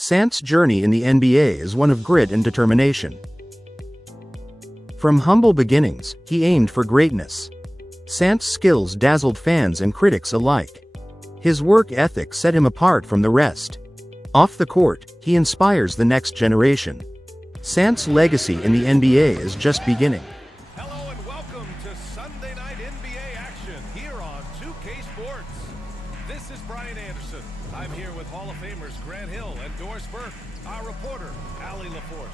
Saintt's journey in the NBA is one of grit and determination. From humble beginnings, he aimed for greatness. Saintt's skills dazzled fans and critics alike. His work ethic set him apart from the rest. Off the court, he inspires the next generation. Saintt's legacy in the NBA is just beginning. Hello and welcome to Sunday Night NBA action here on 2K Sports. This is Brian Anderson. I'm here with Hall of Famers Grant Hill and Doris Burke, our reporter, Allie LaForce.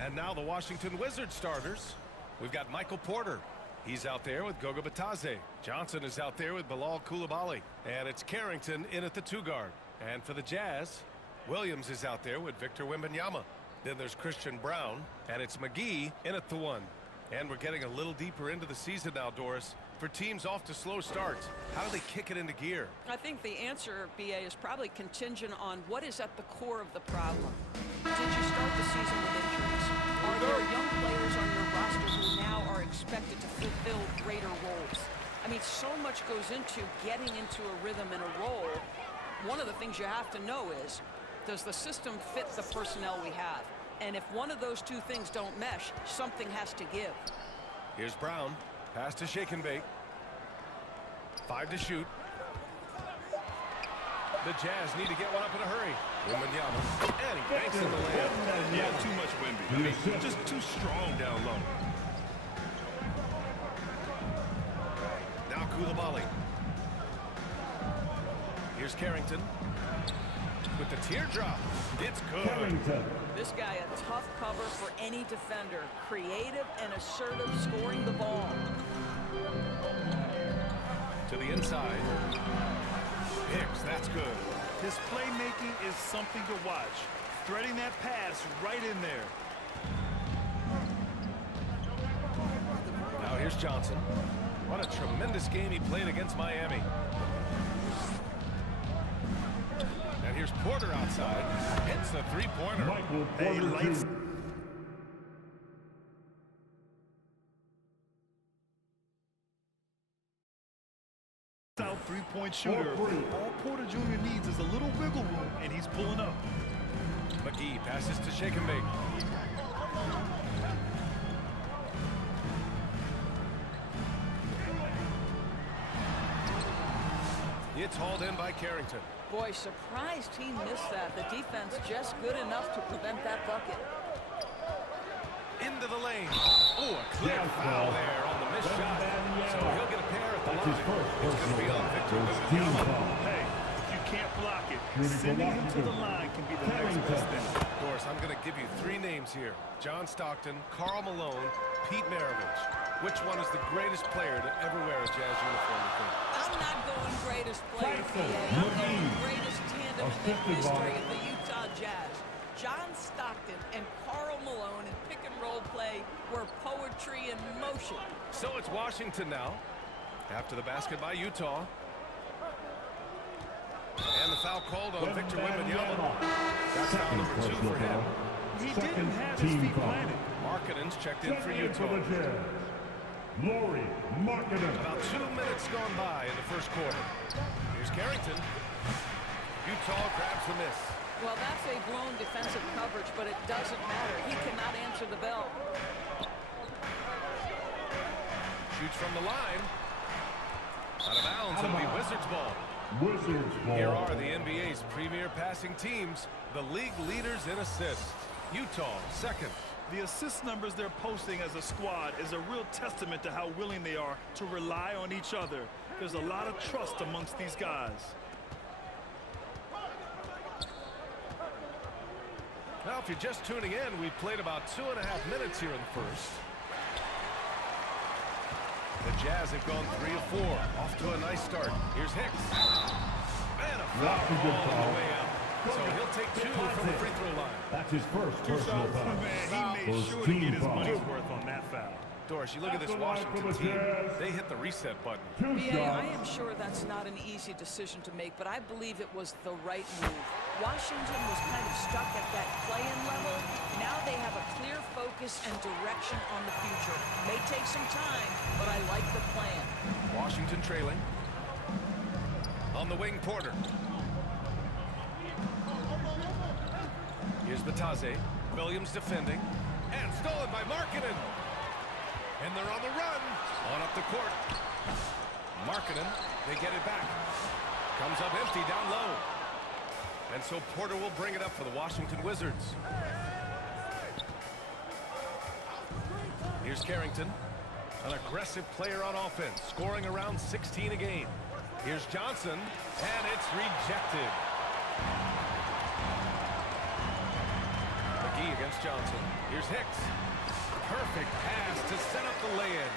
And now the Washington Wizards starters. We've got Michael Porter. He's out there with Goga Bitadze. Johnson is out there with Bilal Coulibaly. And it's Carrington in at the 2-guard. And for the Jazz, Williams is out there with Victor Wembanyama. Then there's Christian Brown. And it's McGee in at the 1. And we're getting a little deeper into the season now, Doris. For teams off to slow starts, how do they kick it into gear? I think the answer, BA, is probably contingent on what is at the core of the problem. Did you start the season with injuries? Are there young players on your roster who now are expected to fulfill greater roles? I mean, so much goes into getting into a rhythm and a role. One of the things you have to know is, does the system fit the personnel we have? And if one of those two things don't mesh, something has to give. Here's Brown. Pass to shake and bake. 5 to shoot. The Jazz need to get one up in a hurry. Wembanyama. And he banks in the layup. Yeah, too much Wemby. I mean, just too strong down low. Now Coulibaly. Here's Carrington. With the teardrop. It's good. This guy a tough cover for any defender. Creative and assertive scoring the ball. To the inside. Hicks, that's good. His playmaking is something to watch. Threading that pass right in there. Now here's Johnson. What a tremendous game he played against Miami. And here's Porter outside. Hits the three-pointer. Hey, lights. Out three-point shooter. All Porter Jr. needs is a little wiggle room, and he's pulling up. McGee passes to shake and bake. It's hauled in by Carrington. Boy, surprised he missed that. The defense just good enough to prevent that bucket. Into the lane. Oh, a clear foul there on the missed shot. So he'll get a pair at the line. It's going to be on Victor Wembanyama. Hey, if you can't block it, sending him to the line can be the next best thing. Doris, I'm going to give you 3 names here. John Stockton, Karl Malone, Pete Maravich. Which one is the greatest player to ever wear a Jazz uniform, you think? I'm not going greatest player, PA. I'm going greatest tandem in the history of the Utah Jazz. John Stockton and Karl Malone in pick-and-roll play were poetry in motion. So it's Washington now. After the basket by Utah. And the foul called on Victor Wembanyama. That's foul number 2 for him. He didn't have his feet planted. Markkanen's checked in for Utah. About 2 minutes gone by in the first quarter. Here's Carrington. Utah grabs the miss. Well, that's a blown defensive coverage, but it doesn't matter. He cannot answer the bell. Shoots from the line. Out of bounds, it'll be Wizards ball. Here are the NBA's premier passing teams, the league leaders in assists. Utah, second. The assist numbers they're posting as a squad is a real testament to how willing they are to rely on each other. There's a lot of trust amongst these guys. Well, if you're just tuning in, we've played about 2.5 minutes here in the first. The Jazz have gone 3 of 4. Off to a nice start. Here's Hicks. And a foul ball on the way out. So he'll take 2 from the free throw line. That's his first personal foul. Man, he made sure to get his money's worth on that foul. Doris, you look at this Washington team, they hit the reset button. BA, I am sure that's not an easy decision to make, but I believe it was the right move. Washington was kind of stuck at that play-in level. Now they have a clear focus and direction on the future. May take some time, but I like the plan. Washington trailing. On the wing, Porter. Here's Batase. Williams defending. And stolen by Markkanen. And they're on the run. On up the court. Markkanen, they get it back. Comes up empty down low. And so Porter will bring it up for the Washington Wizards. Here's Carrington. An aggressive player on offense, scoring around 16 a game. Here's Johnson, and it's rejected. McGee against Johnson. Here's Hicks. Perfect pass to set up the lay-in.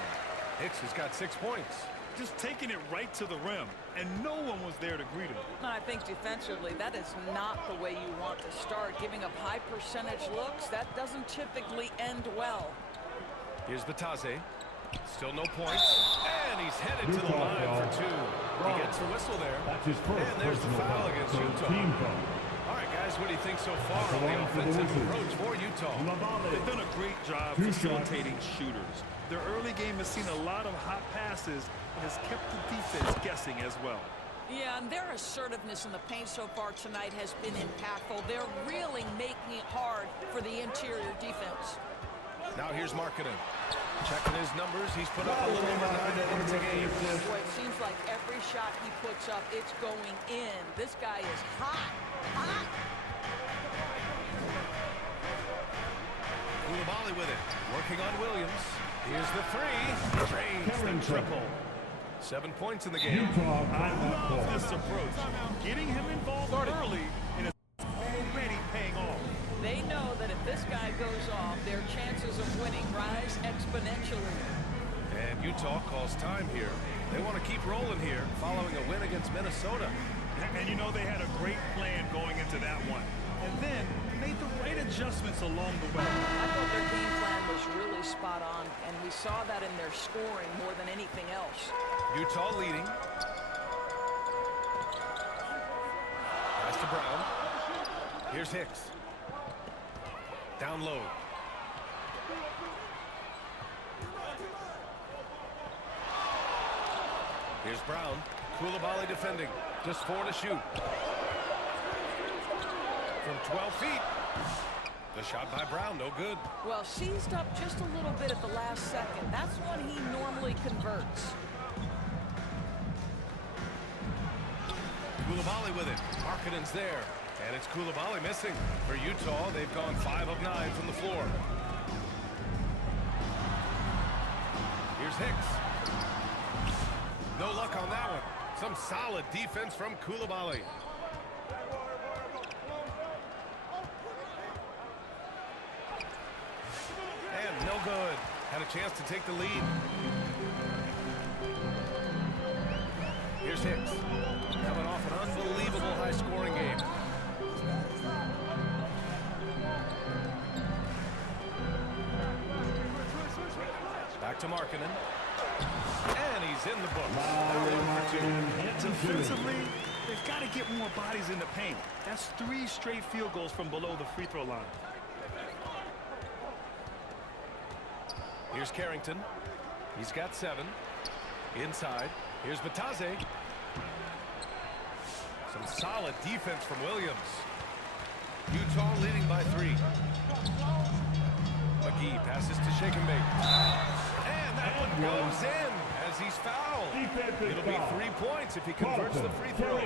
Hicks has got 6 points. Just taking it right to the rim, and no one was there to greet him. I think defensively, that is not the way you want to start. Giving up high percentage looks, that doesn't typically end well. Here's Batase. Still no points. And he's headed to the line for 2. He gets a whistle there. That's his first and there's the foul against Utah. All right, guys, what do you think so far on the offensive approach for Utah? They've done a great job facilitating shooters. Their early game has seen a lot of hot passes and has kept the defense guessing as well. Yeah, and their assertiveness in the paint so far tonight has been impactful. They're really making it hard for the interior defense. Now here's Markkanen. Checking his numbers, he's put up a little over 9 points a game. Boy, it seems like every shot he puts up, it's going in. This guy is hot, hot. Koulibaly with it, working on Williams. Here's the 3. Drains the triple. 7 points in the game. I love this approach. Getting him involved early and it's already paying off. They know that if this guy goes off, their chances of winning rise exponentially. And Utah calls time here. They want to keep rolling here following a win against Minnesota. And you know they had a great plan going into that one. And then made the right adjustments along the way. I thought their game plan was really spot on, and we saw that in their scoring more than anything else. Utah leading. Pass to Brown. Here's Hicks. Down low. Here's Brown. Koulibaly defending. Just 4 to shoot. From 12 feet. The shot by Brown, no good. Well, seized up just a little bit at the last second. That's when he normally converts. Koulibaly with it. Markkanen's there. And it's Koulibaly missing. For Utah, they've gone 5 of 9 from the floor. Here's Hicks. No luck on that one. Some solid defense from Koulibaly. And no good. Had a chance to take the lead. Here's Hicks. Coming off an unbelievable high-scoring game. Back to Markkanen. And he's in the books. Defensively, they've got to get more bodies in the paint. That's 3 straight field goals from below the free throw line. Here's Carrington. He's got 7. Inside. Here's Batase. Some solid defense from Williams. Utah leading by 3. McGee passes to Shake and Bake. And that one goes in as he's fouled. It'll be 3 points if he converts the free throw.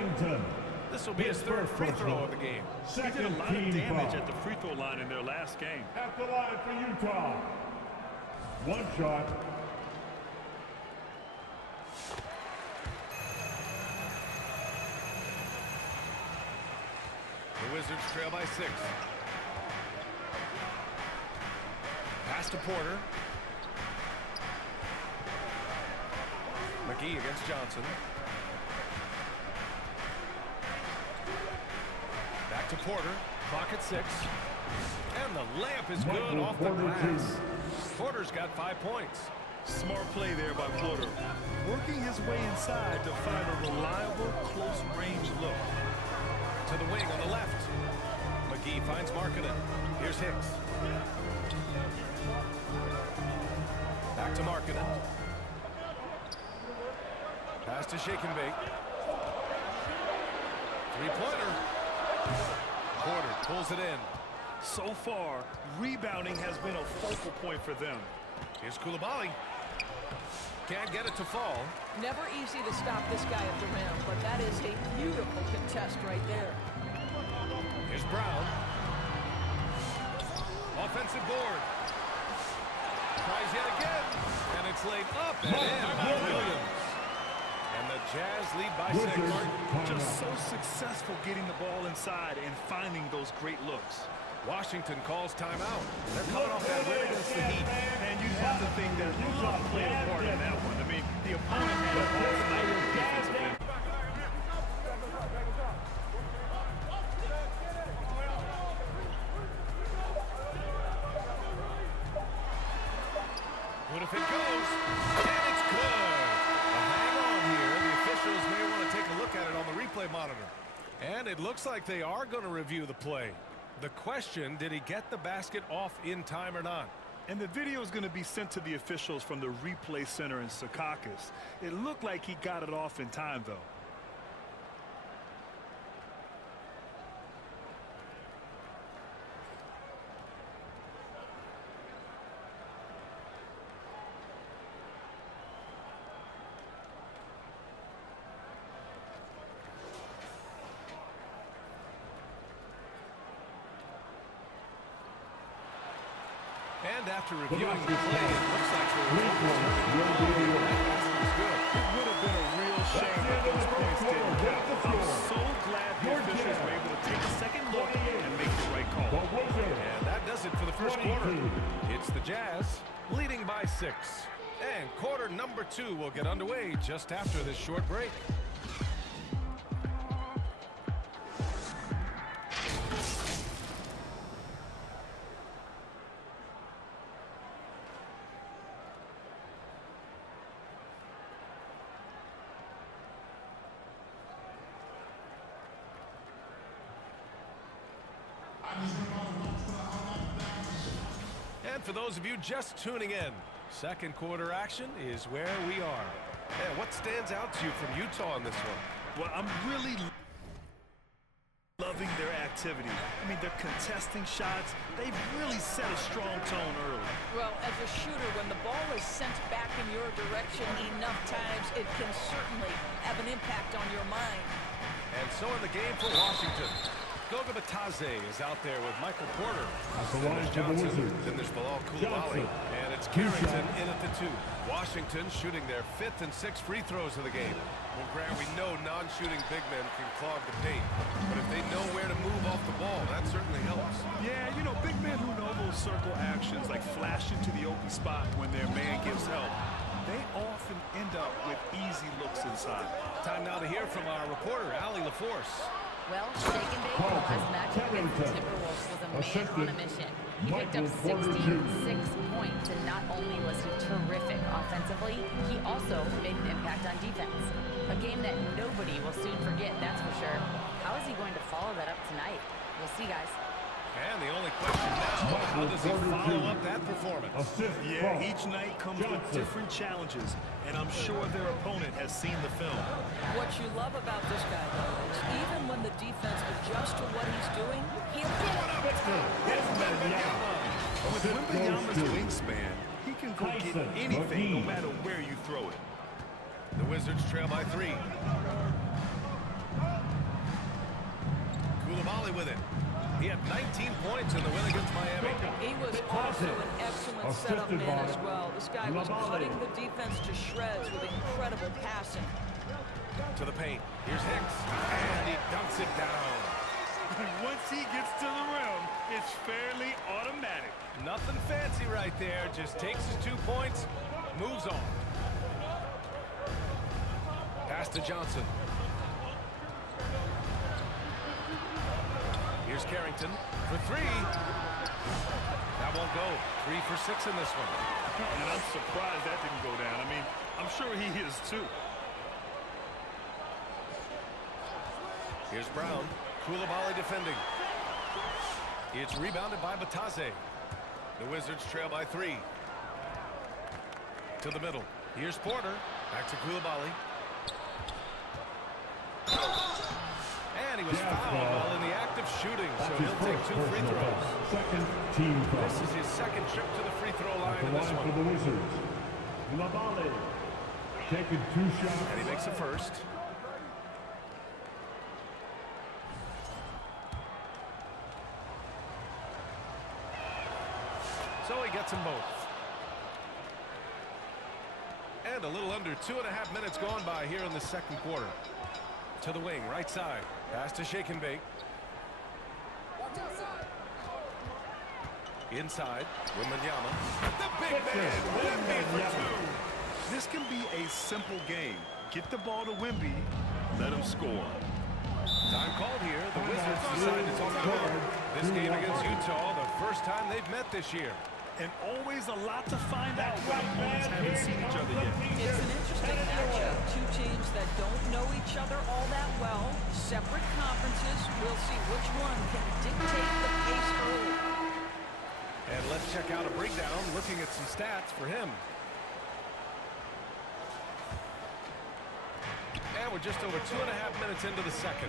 This will be his 3rd free throw of the game. He did a lot of damage at the free throw line in their last game. At the line for Utah. 1 shot. The Wizards trail by 6. Pass to Porter. McGee against Johnson. Back to Porter. Clock at 6. And the layup is good off the glass. Porter's got 5 points. Smart play there by Porter. Working his way inside to find a reliable, close-range look. To the wing on the left. McGee finds Markkanen. Here's Hicks. Back to Markkanen. Pass to Shake and Bake. Three-pointer. Porter pulls it in. So far, rebounding has been a focal point for them. Here's Coulibaly. Can't get it to fall. Never easy to stop this guy at the rim, but that is a beautiful contest right there. Here's Brown. Offensive board. Tries yet again. And it's laid up and in by Williams. And the Jazz lead by 6. Just so successful getting the ball inside and finding those great looks. Washington calls timeout. They're coming off that win against the Heat. And you'd have to think that luck played a part in that one. I mean, the opponent had a off-night defensive end. What if it goes? And it's good. But hang on here. The officials may want to take a look at it on the replay monitor. And it looks like they are going to review the play. The question, did he get the basket off in time or not? And the video is going to be sent to the officials from the replay center in Secaucus. It looked like he got it off in time, though. And after reviewing the play, it looks like the good. It would have been a real shame if those points didn't count. I'm so glad the officials were able to take a second look and make the right call. And that does it for the first quarter. It's the Jazz leading by 6. And quarter number 2 will get underway just after this short break. And for those of you just tuning in, second quarter action is where we are. And what stands out to you from Utah in this one? Well, I'm really loving their activity. I mean, they're contesting shots. They've really set a strong tone early. Well, as a shooter, when the ball is sent back in your direction enough times, it can certainly have an impact on your mind. And so in the game for Washington, Goga Bitadze is out there with Michael Porter. Then there's Johnson. Then there's Bilal Coulibaly. And it's Carrington in at the 2. Washington shooting their 5th and 6th free throws of the game. Well, Grant, we know non-shooting big men can clog the paint. But if they know where to move off the ball, that certainly helps. Yeah, you know, big men who know those circle actions, like flashing to the open spot when their man gives help, they often end up with easy looks inside. Time now to hear from our reporter, Allie LaForce. Well, Shake and Bake in the last matchup against the Timberwolves was a man on a mission. He picked up 6 points, and not only was he terrific offensively, he also made an impact on defense. A game that nobody will soon forget, that's for sure. How is he going to follow that up tonight? We'll see, guys. And the only question now, how does he follow up that performance? Yeah, each night comes with different challenges, and I'm sure their opponent has seen the film. What you love about this guy, though, is even when the defense adjusts to what he's doing, he'll do it. With Wembanyama's wingspan, he can go get anything no matter where you throw it. The Wizards trail by 3. Coulibaly with it. He had 19 points in the win against Miami. He was also an excellent setup man as well. This guy was cutting the defense to shreds with incredible passing. To the paint. Here's Hicks. And he dunks it down. Once he gets to the rim, it's fairly automatic. Nothing fancy right there. Just takes his 2 points, moves on. Pass to Johnson. Here's Carrington for three. That won't go. 3 for 6 in this one. And I'm surprised that didn't go down. I mean, I'm sure he is too. Here's Brown. Koulibaly defending. It's rebounded by Batase. The Wizards trail by 3. To the middle. Here's Porter. Back to Koulibaly. And he was fouled while in the act of shooting, so he'll take 2 free throws. Second team foul. This is his second trip to the free throw line in this For one. the Wizards, Koulibaly taking 2 shots. And he makes a first. So he gets them both. And a little under 2.5 minutes gone by here in the second quarter. To the wing, right side. Pass to Shake and Bake. Inside, Wembanyama. The big man, Wemby for 2. This can be a simple game. Get the ball to Wemby, let him score. Time called here. The Wizards decide to talk about this game against Utah, the first time they've met this year. And always a lot to find out when opponents haven't seen each other yet. It's an interesting matchup. 2 teams that don't know each other all that well. Separate conferences. We'll see which one can dictate the pace early. And let's check out a breakdown looking at some stats for him. And we're just over 2.5 minutes into the second.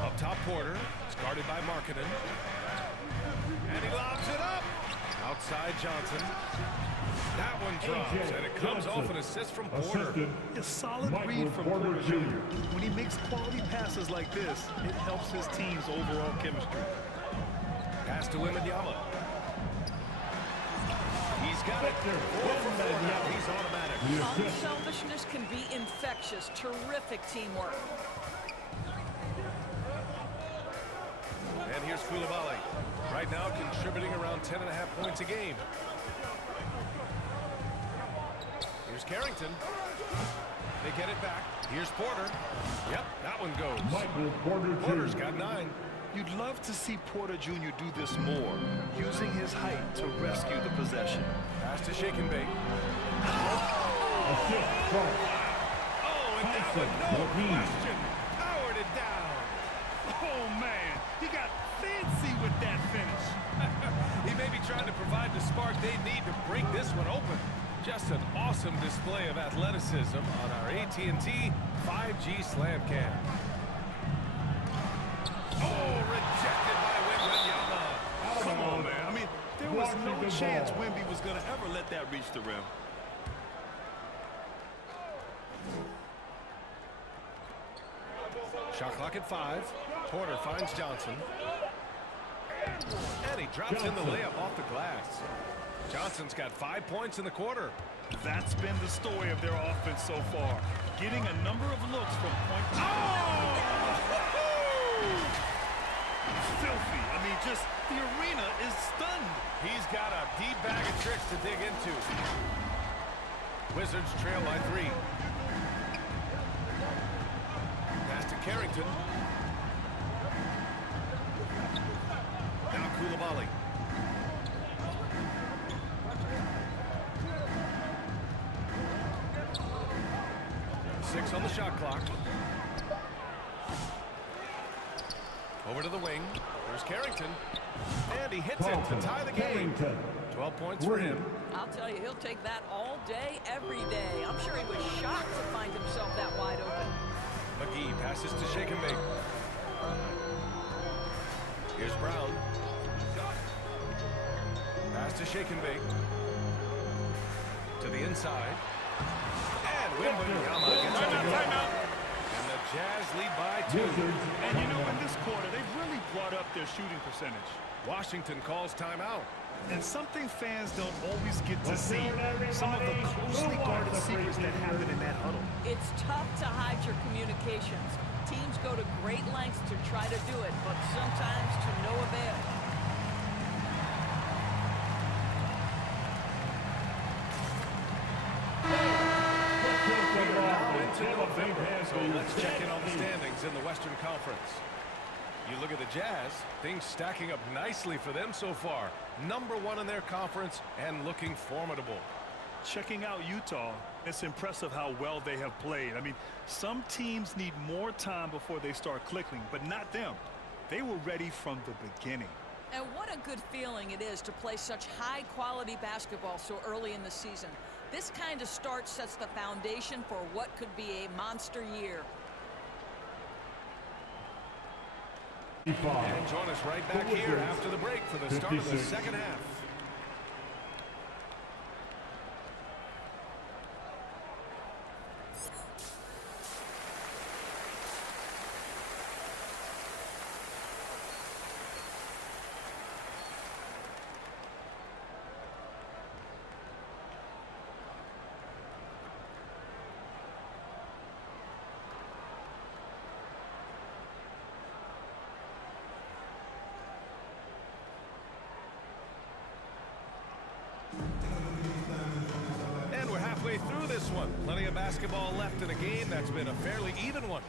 Up top, Porter. It's guarded by Markkanen. And he lobs it up. Outside, Johnson. That one drops, and it comes off an assist from Porter. A solid read from Porter Jr. When he makes quality passes like this, it helps his team's overall chemistry. Pass to Wembanyama. He's got it. 4 for 4 now. He's automatic. Unselfishness can be infectious. Terrific teamwork. And here's Koulibaly. Right now contributing around 10.5 points a game. Here's Carrington. They get it back. Here's Porter. Yep, that one goes. Michael Porter Porter's Jr. got 9. You'd love to see Porter Jr. do this more, using his height to rescue the possession. Pass to Shake and Bake. Assist from Oh, and that one, no question. Powered it down. Oh, man, he got fancy with that finish. He may be trying to provide the spark they need to break this one open. Just an awesome display of athleticism on our AT&T 5G Slam Cam. Oh, rejected by Wembanyama. Come on, man. I mean, there was no chance Wemby was going to ever let that reach the rim. Shot clock at 5. Porter finds Johnson. And he drops in the layup off the glass. Johnson's got 5 points in the quarter. That's been the story of their offense so far. Getting a number of looks from point to filthy. I mean, just the arena is stunned. He's got a deep bag of tricks to dig into. Wizards trail by 3. Pass to Carrington. Now Koulibaly. Six on the shot clock. Over to the wing. There's Carrington. And he hits it to tie the game. 12 points for him. I'll tell you, he'll take that all day, every day. I'm sure he was shocked to find himself that wide open. McGee passes to Shake and Bake. Here's Brown. Pass to Shake and Bake. To the inside. And Wembanyama gets it. Timeout. And the Jazz lead by 2. And you know, in this quarter, they've really brought up their shooting percentage. Washington calls timeout. And something fans don't always get to see. Some of the closely guarded secrets that happen in that huddle. It's tough to hide your communications. Teams go to great lengths to try to do it, but sometimes to no avail. into November, so let's check in on the standings in the Western Conference. You look at the Jazz, things stacking up nicely for them so far. #1 in their conference and looking formidable. Checking out Utah, it's impressive how well they have played. I mean, some teams need more time before they start clicking, but not them. They were ready from the beginning. And what a good feeling it is to play such high-quality basketball so early in the season. This kind of start sets the foundation for what could be a monster year. And join us right back here after the break for the start of the second half. And we're halfway through this one. Plenty of basketball left in a game that's been a fairly even one.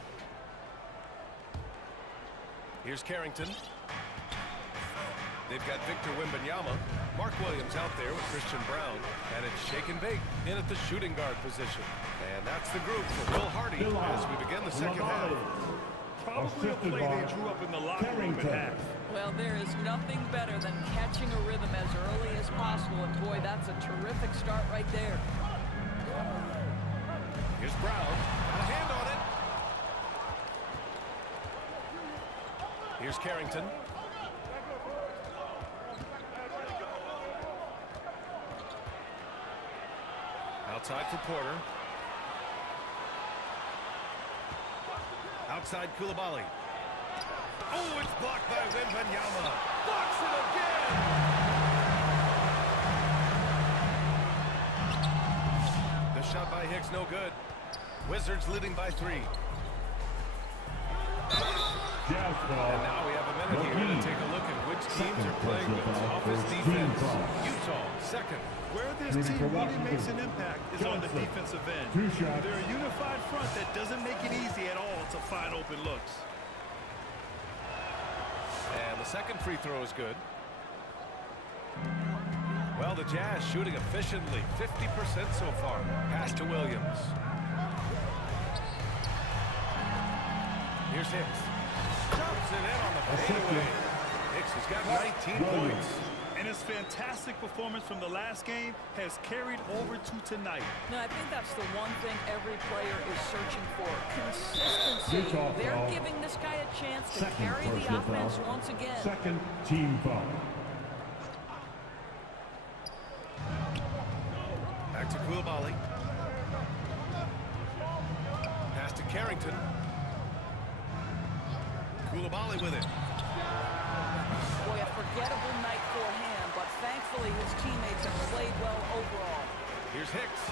Here's Carrington. They've got Victor Wembanyama. Mark Williams out there with Christian Brown. And it's shake and bake in at the shooting guard position. And that's the group for Will Hardy as we begin the second half. Probably a play they drew up in the locker room at half. Well, there is nothing better than catching a rhythm as early as possible, and boy, that's a terrific start right there. Here's Brown. Got a hand on it. Here's Carrington. Outside for Porter. Outside Coulibaly. Oh, it's blocked by Wembanyama. Blocks it again. The shot by Hicks, no good. Wizards leading by 3. And now we have a minute here to take a look at which teams are playing the toughest defense. Utah, second. Where this team really makes an impact is on the defensive end. They're a unified front that doesn't make it easy at all to find open looks. And the second free throw is good. Well, the Jazz shooting efficiently, 50% so far. Pass to Williams. Here's Hicks. Drops it in on the fadeaway. Hicks has got 19 points. And his fantastic performance from the last game has carried over to tonight. No, I think that's the one thing every player is searching for. Consistency. They're giving this guy a chance to carry the offense once again. Second team foul. Back to Coulibaly. Pass to Carrington. Coulibaly with it. Boy, a forgettable night for him, but thankfully his teammates have played well overall. Here's Hicks.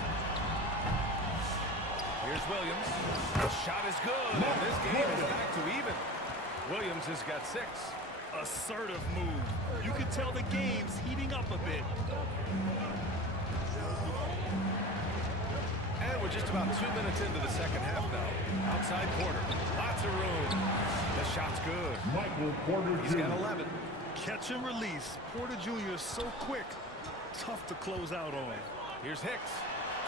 Here's Williams. The shot is good, and this game is back to even. Williams has got 6. Assertive move. You can tell the game's heating up a bit. And we're just about 2 minutes into the second half now. Outside Porter. Lots of room. The shot's good. Michael Porter He's Jr. got 11. Catch and release. Porter Jr. is so quick. Tough to close out on. Here's Hicks.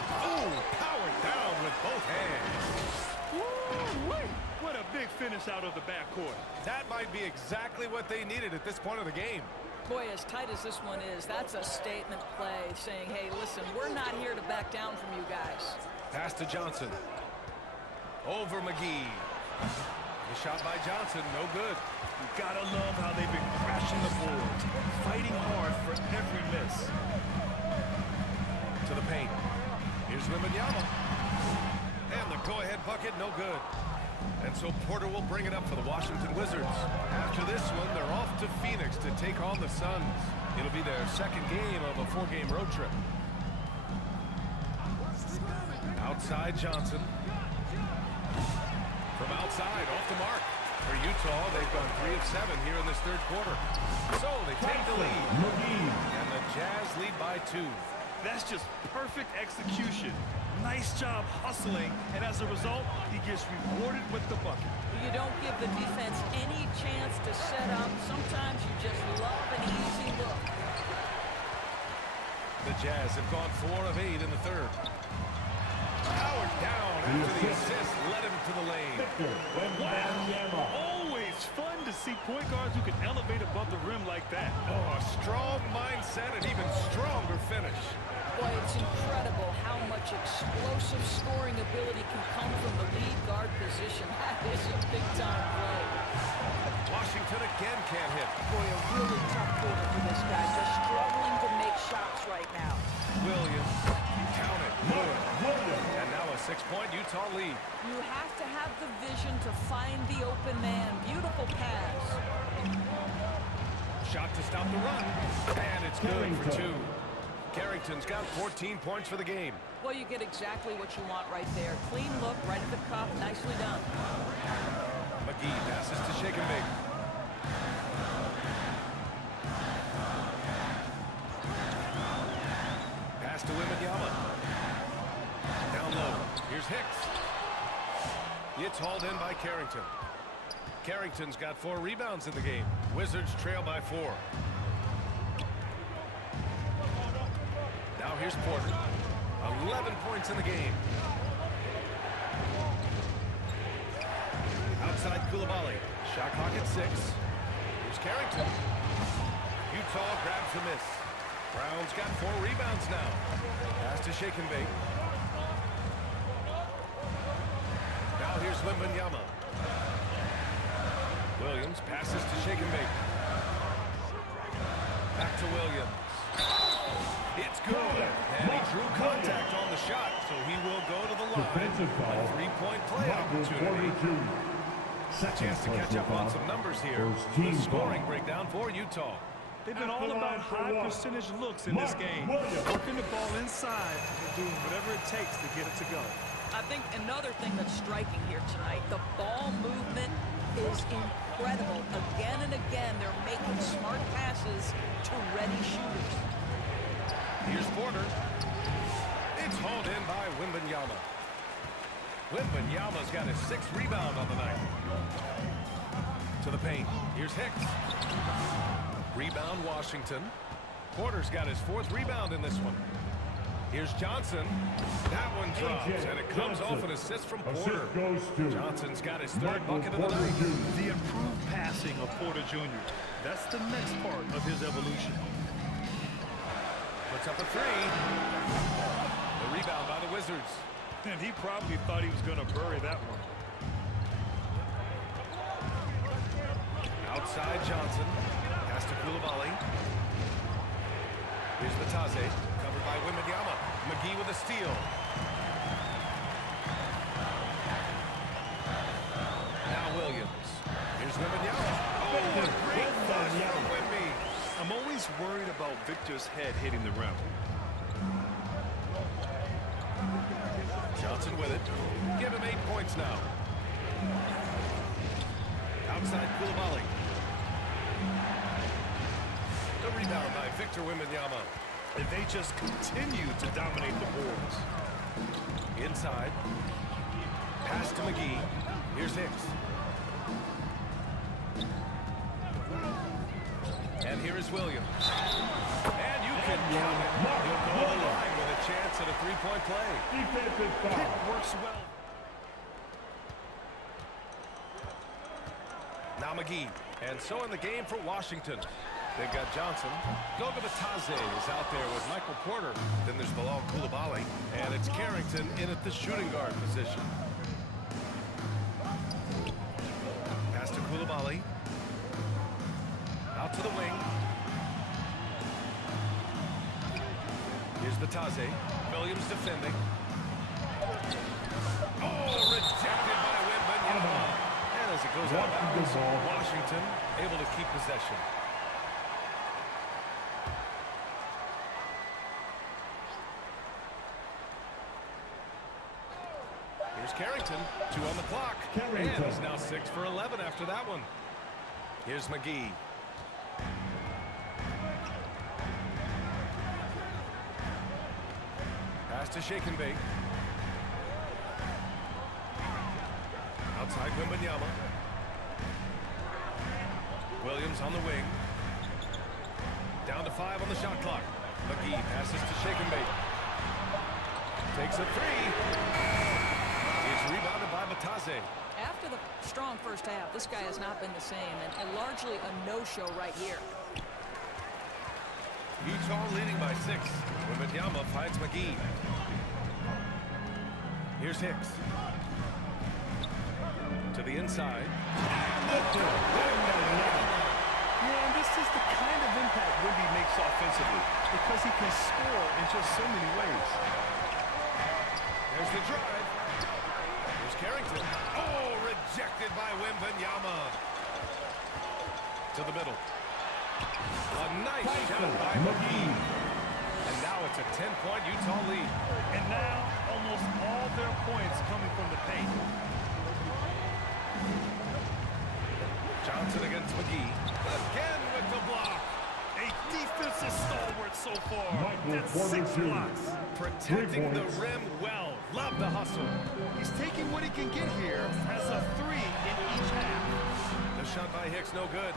Oh, powered down with both hands. Woo-wee. What a big finish out of the backcourt. That might be exactly what they needed at this point of the game. Boy, as tight as this one is, that's a statement play saying, hey, listen, we're not here to back down from you guys. Pass to Johnson. Over McGee. The shot by Johnson, no good. You gotta love how they've been crashing the boards, fighting hard for every miss. To the paint. Here's Wembanyama. And the go-ahead bucket, no good. And so Porter will bring it up for the Washington Wizards. After this one, they're off to Phoenix to take on the Suns. It'll be their second game of a 4-game road trip. Outside Johnson. From outside, off the mark. For Utah, they've gone 3 of 7 here in this third quarter. So they take the lead. And the Jazz lead by 2. That's just perfect execution. Nice job hustling, and as a result, he gets rewarded with the bucket. You don't give the defense any chance to set up. Sometimes you just love an easy look. The Jazz have gone 4 of 8 in the third. Powered down after the assist, led him to the lane. Wow. Always fun to see point guards who can elevate above the rim like that. Oh, a strong mindset and even stronger finish. Boy, it's incredible how much explosive scoring ability can come from the lead guard position. That is a big-time play. Washington again can't hit. Boy, a really tough quarter for this guy. Just struggling to make shots right now. Williams, count it. And now a 6-point Utah lead. You have to have the vision to find the open man. Beautiful pass. Shot to stop the run. And it's good for 2. Carrington's got 14 points for the game. Well, you get exactly what you want right there. Clean look, right at the cup. Nicely done. McGee passes to Shake and Bake. Pass to Wembanyama. Down low. Here's Hicks. It's hauled in by Carrington. Carrington's got 4 rebounds in the game. Wizards trail by 4. Now here's Porter. 11 points in the game. Outside Coulibaly. Shot clock at 6. Here's Carrington. Utah grabs the miss. Brown's got 4 rebounds now. Pass to Shake and Bake. Now here's Wembanyama. Williams passes to Shake and Bake. Back to Williams. It's good. And he drew contact on the shot, so he will go to the line. A 3-point play opportunity. A chance to catch up on some numbers here. The scoring breakdown for Utah. They've been all about high percentage looks in this game. Working the ball inside and doing whatever it takes to get it to go. I think another thing that's striking here tonight, the ball movement is incredible. Again and again, they're making smart passes to ready shooters. Here's Porter. It's hauled in by Wembanyama. Wembanyama's got his 6th rebound on the night. To the paint. Here's Hicks. Rebound Washington. Porter's got his 4th rebound in this one. Here's Johnson. That one drops, and it comes off an assist from Porter. Johnson's got his 3rd bucket of the night. The improved passing of Porter Jr. That's the next part of his evolution. Puts up a 3. The rebound by the Wizards. And he probably thought he was going to bury that one. Outside Johnson. Pass to Coulibaly. Here's Batase. Covered by Wembanyama. McGee with a steal. Now Williams. Here's Wembanyama. Oh, a great flush from Wemby. I'm always worried about Victor's head hitting the rim. Johnson with it. Give him 8 points now. Outside Coulibaly. The rebound by Victor Wembanyama. And they just continue to dominate the boards. Inside. Pass to McGee. Here's Hicks. And here is Williams. And you can count it. He'll go to the line with a chance at a 3-point play. Pick works well. Now McGee. And so in the game for Washington. They've got Johnson. Goga Batase is out there with Michael Porter. Then there's Bilal Coulibaly. And it's Carrington in at the shooting guard position. Pass to Coulibaly. Out to the wing. Here's Batase. Williams defending. Oh, rejected by Wembanyama. And as it goes out of bounds, Washington able to keep possession. Here's Carrington. 2 on the clock. And he's now 6 for 11 after that one. Here's McGee. Pass to Shake and Bake. Outside Wembanyama. Williams on the wing. Down to 5 on the shot clock. McGee passes to Shake and Bake. Takes a three. He's rebounded by Batase. After the strong first half, this guy has not been the same, and largely a no-show right here. Utah leading by 6. Wembanyama finds McGee. Here's Hicks. To the inside. Yeah, and this is the kind of impact Wemby makes offensively because he can score in just so many ways. There's the drive. Here's Carrington. Oh, rejected by Wembanyama. To the middle. A nice shot by McGee. And now it's a 10-point Utah lead. And now almost all their points coming from the paint. Johnson against McGee. Again with the block. A defensive stalwart so far. Michael That's 6 Porter blocks. Protecting the rim well. Love the hustle. He's taking what he can get here as a 3 in each half. The shot by Hicks, no good.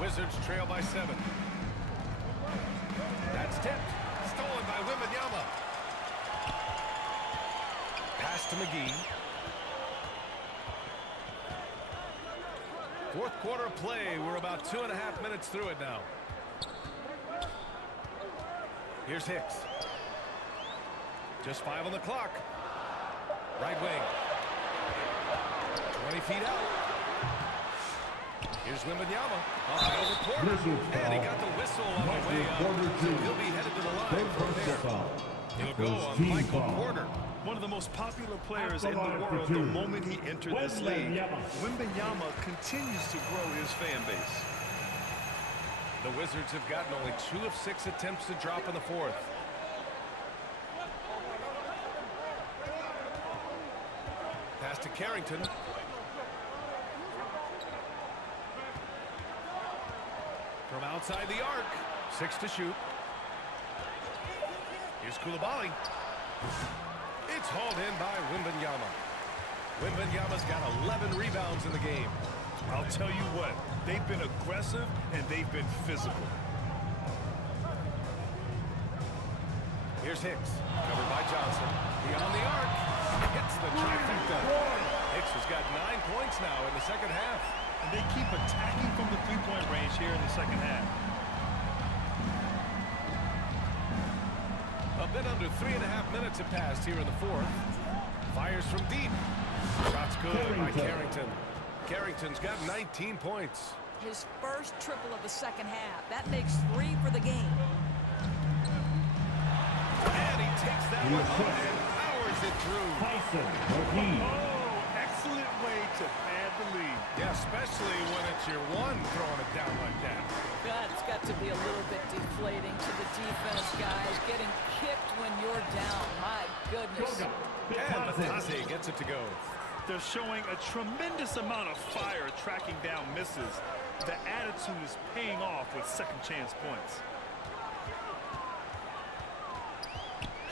Wizards trail by 7. That's tipped. Stolen by Wembanyama. Pass to McGee. Fourth quarter play. We're about 2.5 minutes through it now. Here's Hicks. Just 5 on the clock. Right wing. 20 feet out. Here's Wembanyama. Over Porter. And he got the whistle on the way up. So he'll be headed to the line from there. He'll go on Michael Porter. One of the most popular players in the world the moment he entered this league. Wembanyama continues to grow his fan base. The Wizards have gotten only 2 of 6 attempts to drop in the fourth. Pass to Carrington. From outside the arc. 6 to shoot. Here's Coulibaly. It's hauled in by Wembanyama. Wembanyama's got 11 rebounds in the game. I'll tell you what, they've been aggressive and they've been physical. Here's Hicks, covered by Johnson. Beyond the arc, hits the trifecta. Hicks has got 9 points now in the second half. And they keep attacking from the three-point range here in the second half. A bit under 3.5 minutes have passed here in the fourth. Fires from deep. Shots good by Carrington. Carrington's got 19 points. His first triple of the second half. That makes 3 for the game. And he takes that one and powers it through. Oh, excellent way to pad the lead. Yeah, especially when it's your one throwing it down like that. That's got to be a little bit deflating to the defense, guys. Getting kicked when you're down. My goodness. And Batase gets it to go. They're showing a tremendous amount of fire tracking down misses. The attitude is paying off with second chance points.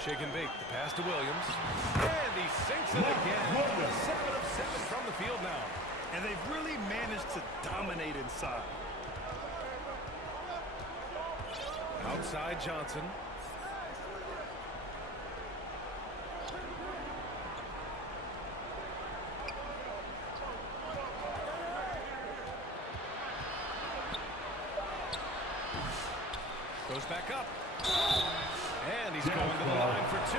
Shake and bake. The pass to Williams. And he sinks it again. 7 of 7 from the field now. And they've really managed to dominate inside. Outside Johnson. Goes back up. And he's going to the line for 2.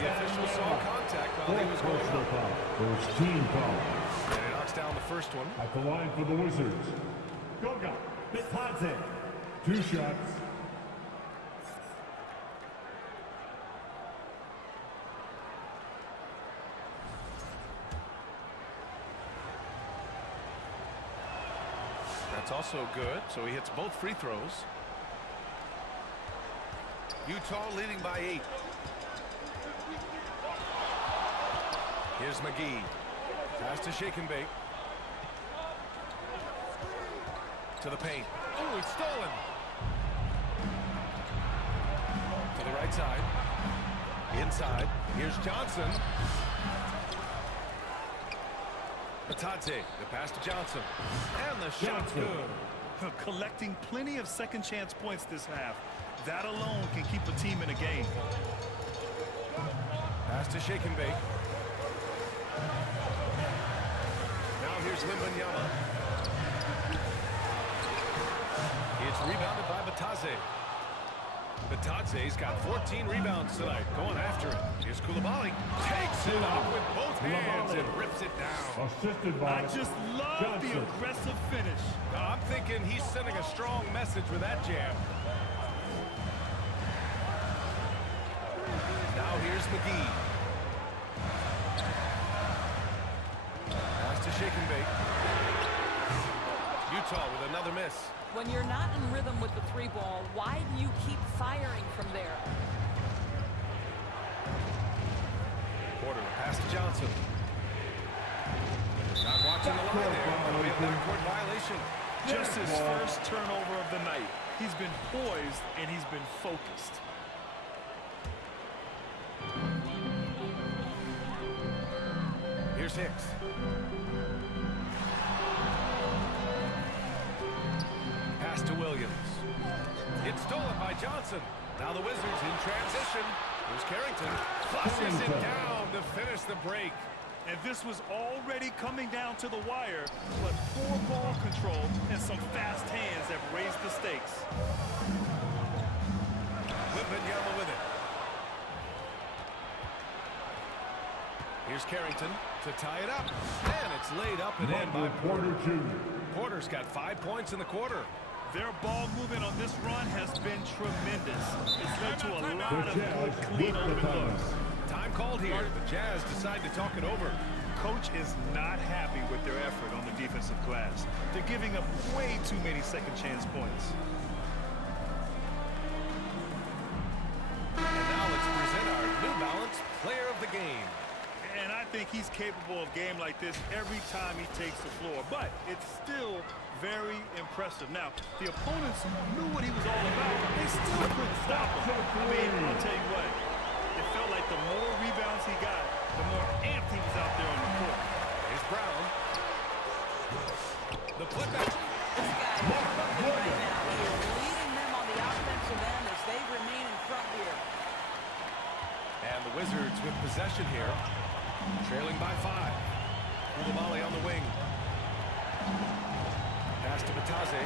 The official saw contact while he was going up. First team foul. And he knocks down the first one. At the line for the Wizards. Goga Bitadze. 2 shots. That's also good, so he hits both free throws. Utah leading by 8. Here's McGee. Pass to Shake and Bake. To the paint. Oh, it's stolen. To the right side. Inside. Here's Johnson. Batadze, the pass to Johnson. And the shot's good. Collecting plenty of second chance points this half. That alone can keep a team in a game. Pass to Shake and Bake. Now here's Wembanyama. It's rebounded by Batadze. Batadze's got 14 rebounds tonight. Going after it. Here's Coulibaly. Takes it up with both hands and rips it down. Assisted by I just love the aggressive finish. I'm thinking he's sending a strong message with that jam. Now here's McGee. Pass to Shake and Bake. Utah with another miss. When you're not in rhythm with the three ball, why do you keep firing from there? Porter, pass to Johnson. Not watching the line there. That'll be a backcourt violation. Just his first turnover of the night. He's been poised and he's been focused. Here's Hicks. Pass to Williams. It's stolen by Johnson. Now the Wizards in transition. Here's Carrington. Flushes it down to finish the break. And this was already coming down to the wire, but poor ball control and some fast hands have raised the stakes. Wembanyama with it. Here's Carrington to tie it up. And it's laid up and in by Porter. Porter's got 5 points in the quarter. Their ball movement on this run has been tremendous. It's led to a lot of good, clean open looks. Time called here. The Jazz decide to talk it over. Coach is not happy with their effort on the defensive glass. They're giving up way too many second chance points. And now let's present our New Balance Player of the Game. And I think he's capable of a game like this every time he takes the floor. But it's still very impressive. Now, the opponents knew what he was all about. They still couldn't stop him. I mean, I'll tell you what. It felt like the more rebounds he got, the more amped he was out there on the court. Here's Brown. The putback. This guy is cooking right now. He is leading them on the offensive end as they remain in front here. And the Wizards with possession here. Trailing by 5. Coulibaly on the wing. Pass to Batadze.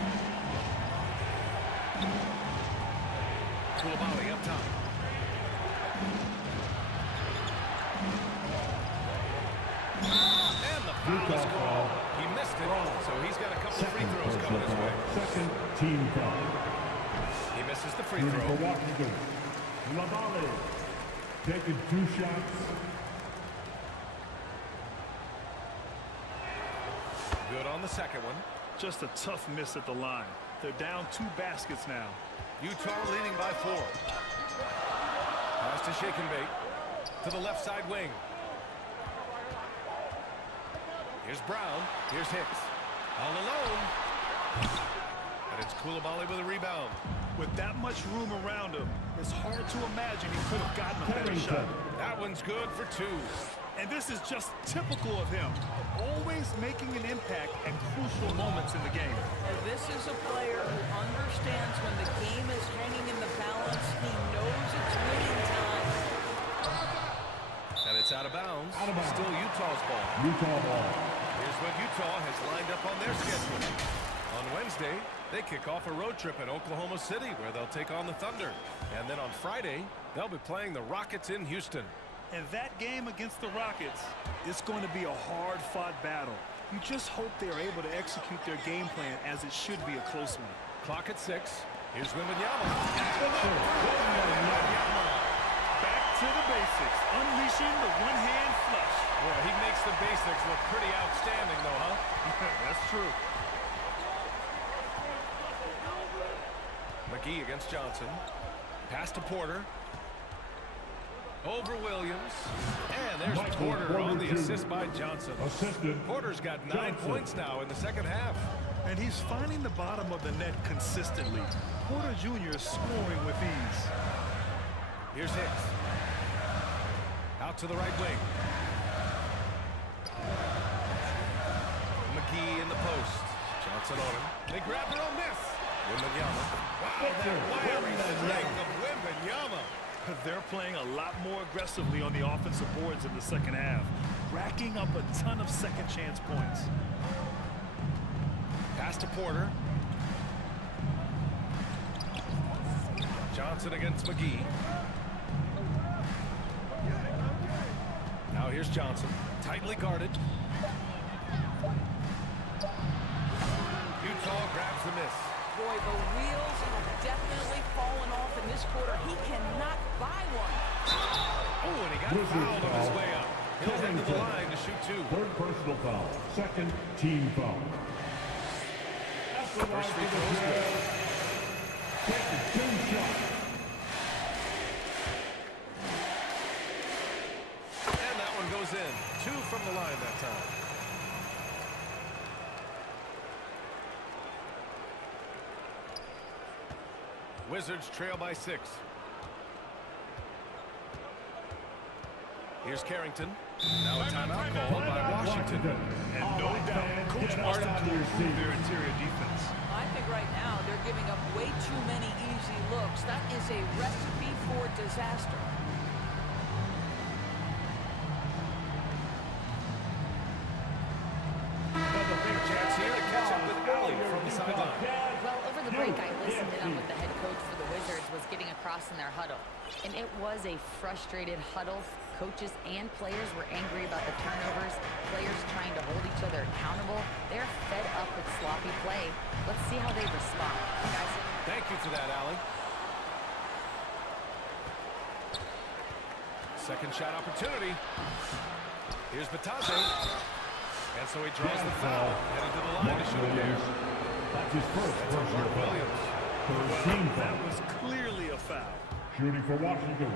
Coulibaly up top. And the foul is called. He missed it, so he's got a couple free throws coming his way. Second team foul. He misses the free For throw. Washington, Coulibaly taking 2 shots. Good on the second one. Just a tough miss at the line. They're down 2 baskets now. Utah leading by 4. Pass to Shake and Bake. To the left side wing. Here's Brown. Here's Hicks. All alone. And it's Coulibaly with a rebound. With that much room around him, it's hard to imagine he could have gotten a better shot. That one's good for 2. And this is just typical of him. Always making an impact at crucial moments in the game. This is a player who understands when the game is hanging in the balance. He knows it's winning time. And it's out of bounds. Still Utah's ball. Utah ball. Here's what Utah has lined up on their schedule. On Wednesday, they kick off a road trip in Oklahoma City where they'll take on the Thunder. And then on Friday, they'll be playing the Rockets in Houston. And that game against the Rockets is going to be a hard-fought battle. You just hope they're able to execute their game plan as it should be a close one. Clock at 6. Here's Wembanyama. Back to the basics, unleashing the one-hand flush. Boy, he makes the basics look pretty outstanding, though, huh? That's true. McGee against Johnson. Pass to Porter. Over Williams. And there's Porter on the assist by Johnson. Porter's got 9 points now in the second half. And he's finding the bottom of the net consistently. Porter Jr. is scoring with ease. Here's Hicks. Out to the right wing. McGee in the post. Johnson on him. They grab their own miss. Wembanyama. Wow, that wiry strength of Wembanyama. They're playing a lot more aggressively on the offensive boards in the second half, racking up a ton of second chance points. Pass to Porter. Johnson against McGee. Now here's Johnson, tightly guarded. Utah grabs the miss. Boy, the wheels have definitely fallen off in this quarter. He cannot buy one. Oh, and he got fouled on his way up. He'll head to the line to shoot two. Third personal foul. Second team foul. First free throw is good. Second team shot. And that one goes in. Two from the line that time. Wizards trail by 6. Here's Carrington. Now a timeout called by Washington. And no doubt, Coach wants them to improve their interior defense. I think right now they're giving up way too many easy looks. That is a recipe for disaster. Another big chance here to catch up with Allie from the sideline. Well, over the break, I listened in on what the head coach for the Wizards was getting across in their huddle. And it was a frustrated huddle. Coaches and players were angry about the turnovers, players trying to hold each other accountable. They're fed up with sloppy play. Let's see how they respond, guys. Thank you for that, Allie. Second shot opportunity. Here's Batase. And so he draws the foul. Headed to the line to shoot a pair. That's his first That's on personal Mark foul. Williams. Third team That foul. was clearly a foul. Shooting for Washington.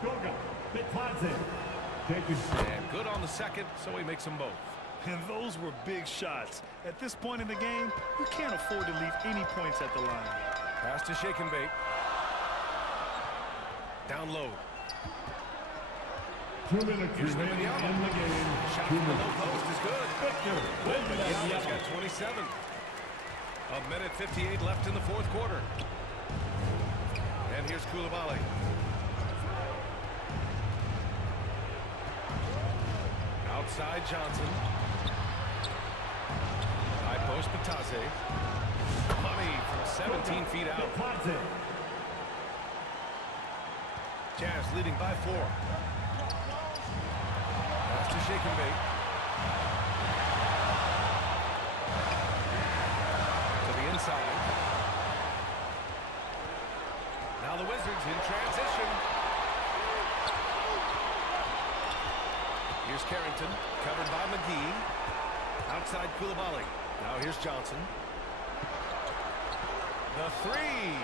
Goga. Bitadze. Taken. And good on the second, so he makes them both. And those were big shots. At this point in the game, you can't afford to leave any points at the line. Pass to Shake and Bake. Down low. 2 minutes Here's remaining Wembanyama. in the game. Shot 2 from the low minutes. post is good. Victor Wembanyama's Wembanyama. got 27. A minute 58 left in the fourth quarter. And here's Coulibaly. Outside Johnson. High post Batase. Money from 17 feet out. Bitadze. Jazz leading by 4. Pass to Shake and Bake. To the inside. Now the Wizards in transition. Here's Carrington, covered by McGee. Outside Coulibaly. Now here's Johnson. The three.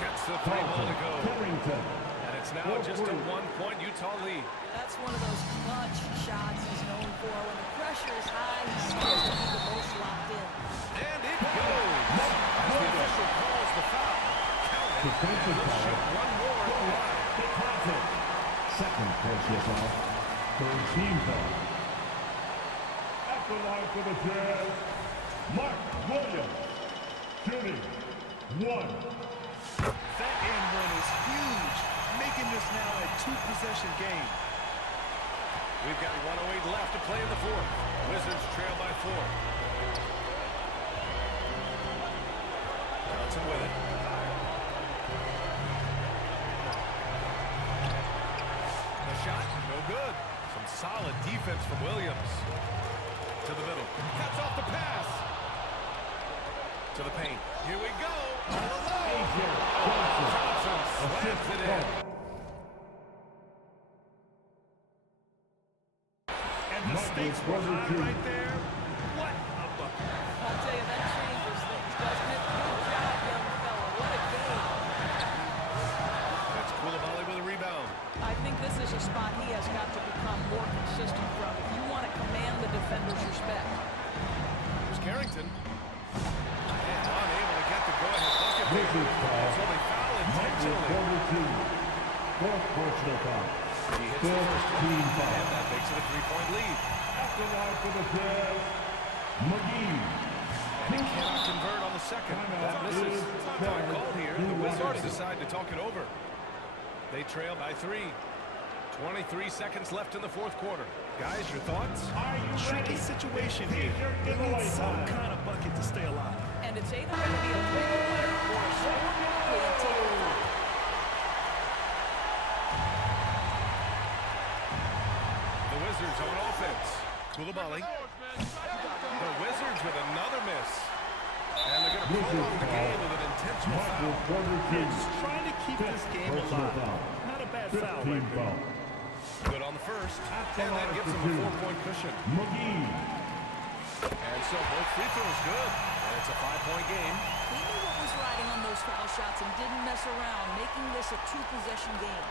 Gets the three ball to go. Carrington. And it's now just a 1-point Utah lead. That's one of those clutch shots he's known for. When the pressure is high, he seems to be the most locked in. And it goes. As the official calls the foul. Count it. Defensive And we'll foul. shoot one more at the line. Bitadze. Second personal foul. Third team foul. At the line for the Jazz, Mark Williams. Shooting. 1. That and one is huge, making this now a 2-possession game. We've got 1:08 left to play in the fourth. Wizards trail by 4. Johnson with it. The shot, no good. Some solid defense from Williams. To the middle. Cuts off the pass. To the paint. Here we go. All alone. Johnson slams it in. And the stakes were high right there. What a bucket. I'll tell you, that changes things, doesn't it? Good job, young fella. What a game. That's Coulibaly with a rebound. I think this is a spot he has got to become more consistent from if you want to command the defender's respect. Here's Carrington. And unable to get the go-ahead bucket. Wizards foul. So they foul Michael intentionally. Porter Jr. Fourth personal foul. He hits the Fourth first one. team And foul. that makes it a 3-point lead. At the line for the Jazz, And he cannot convert on the second. That misses. Time called here. The Wizards decide to talk it over. They trail by 3. 23 seconds left in the fourth quarter. Guys, your thoughts? Tricky situation here. They need some kind of bucket to stay alive. And it's either going to be a three-pointer or a shot. They take it. The Wizards on offense. Koulibaly. The Wizards with another miss. And they're going to pull off the game with an intentional foul. Just trying to keep this game alive. Not a bad foul right there. Good on the first. And that gives them a 4-point cushion. And so both free throws good. And it's a 5-point game. He knew what was riding on those foul shots and didn't mess around, making this a 2-possession game.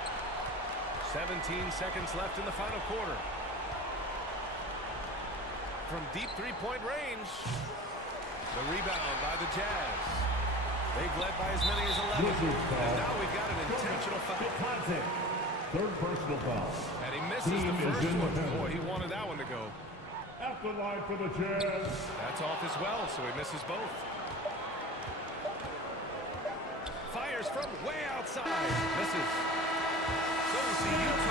17 seconds left in the final quarter. From deep three-point range. The rebound by the Jazz. They've led by as many as 11. And now we've got an intentional foul. Third personal foul. And he misses the first one. Boy, he wanted that one to go. At the line for the Jazz. That's off as well, so he misses both. Fires from way outside. Misses. So we see Utah